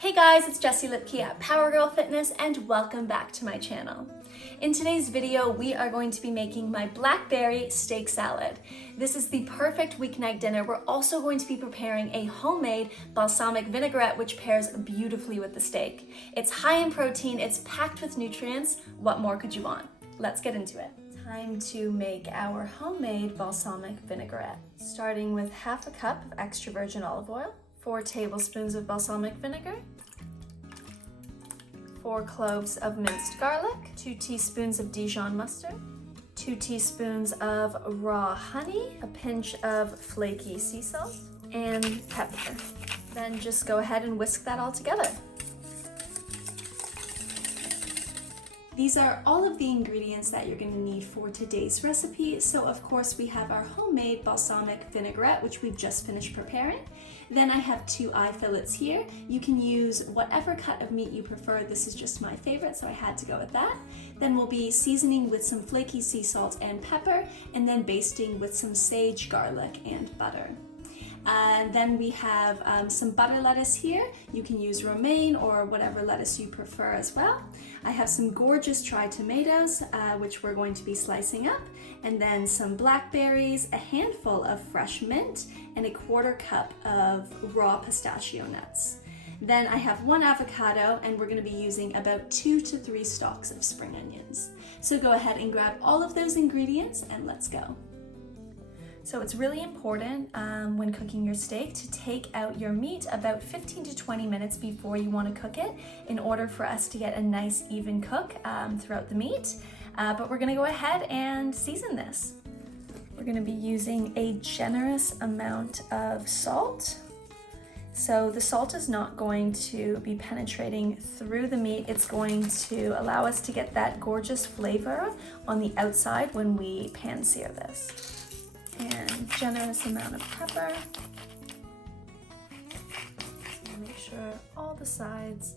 Hey guys, it's Jessie Lipke at Power Girl Fitness and welcome back to my channel. In today's video, we are going to be making my Blackberry Steak Salad. This is the perfect weeknight dinner. We're also going to be preparing a homemade balsamic vinaigrette which pairs beautifully with the steak. It's high in protein, it's packed with nutrients. What more could you want? Let's get into it. Time to make our homemade balsamic vinaigrette. Starting with half a cup of extra virgin olive oil, 4 tablespoons of balsamic vinegar, 4 cloves of minced garlic, 2 teaspoons of Dijon mustard, 2 teaspoons of raw honey, a pinch of flaky sea salt, and pepper. Then just go ahead and whisk that all together. These are all of the ingredients that you're going to need for today's recipe. So of course we have our homemade balsamic vinaigrette, which we've just finished preparing. Then I have 2 eye fillets here. You can use whatever cut of meat you prefer. This is just my favorite, so I had to go with that. Then we'll be seasoning with some flaky sea salt and pepper, and then basting with some sage, garlic, and butter. Then we have some butter lettuce here. You can use romaine or whatever lettuce you prefer as well. I have some gorgeous dried tomatoes, which we're going to be slicing up, and then some blackberries, a handful of fresh mint, and a 1/4 cup of raw pistachio nuts. Then I have 1 avocado, and we're going to be using about 2 to 3 stalks of spring onions. So go ahead and grab all of those ingredients and let's go. So it's really important when cooking your steak to take out your meat about 15 to 20 minutes before you want to cook it in order for us to get a nice even cook throughout the meat. But we're going to go ahead and season this. We're going to be using a generous amount of salt. So the salt is not going to be penetrating through the meat. It's going to allow us to get that gorgeous flavor on the outside when we pan sear this. And generous amount of pepper. So make sure all the sides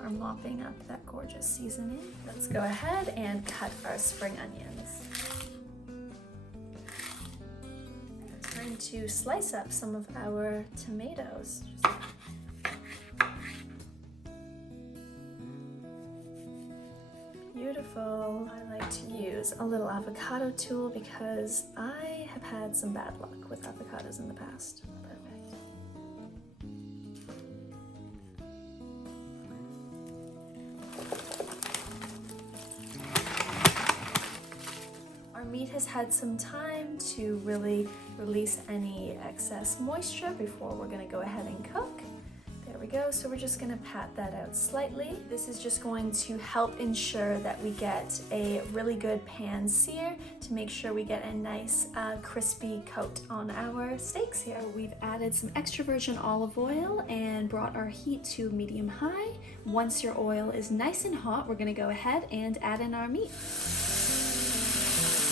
are mopping up that gorgeous seasoning. Let's go ahead and cut our spring onions. Time to slice up some of our tomatoes. Beautiful. I like to use a little avocado tool because I have had some bad luck with avocados in the past. Perfect. Our meat has had some time to really release any excess moisture before we're going to go ahead and cook. There we go, so we're just gonna pat that out slightly. This is just going to help ensure that we get a really good pan sear to make sure we get a nice crispy coat on our steaks here. We've added some extra virgin olive oil and brought our heat to medium high. Once your oil is nice and hot, we're gonna go ahead and add in our meat.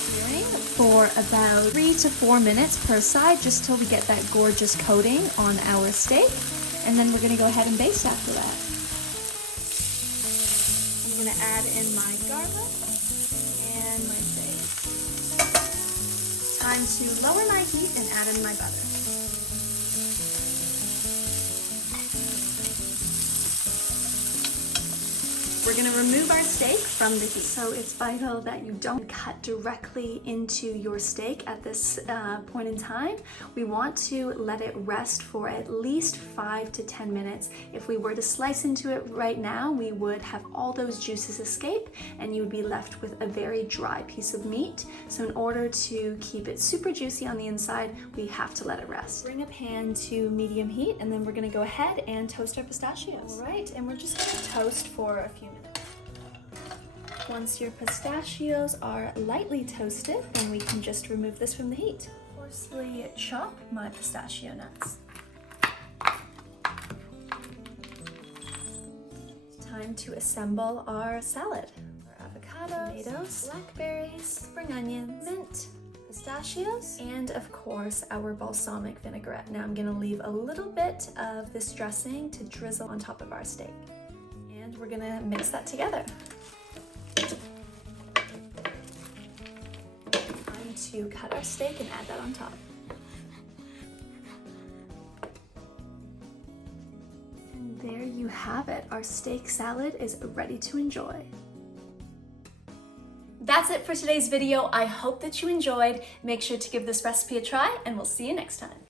Searing for about 3 to 4 minutes per side, just till we get that gorgeous coating on our steak. And then we're going to go ahead and baste after that. I'm going to add in my garlic and my sage. Time to lower my heat and add in my butter. We're going to remove our steak from the heat. So it's vital that you don't cut directly into your steak at this point in time. We want to let it rest for at least 5 to 10 minutes. If we were to slice into it right now, we would have all those juices escape and you would be left with a very dry piece of meat. So in order to keep it super juicy on the inside, we have to let it rest. Bring a pan to medium heat and then we're going to go ahead and toast our pistachios. All right, and we're just going to toast for a few minutes. Once your pistachios are lightly toasted, then we can just remove this from the heat. Coarsely chop my pistachio nuts. Time to assemble our salad. Our avocados, tomatoes, blackberries, spring onions, mint, pistachios, and of course our balsamic vinaigrette. Now I'm going to leave a little bit of this dressing to drizzle on top of our steak. And we're going to mix that together. Time to cut our steak and add that on top. And There you have it. Our steak salad is ready to enjoy. That's it for today's video. I hope that you enjoyed. Make sure to give this recipe a try, and we'll see you next time.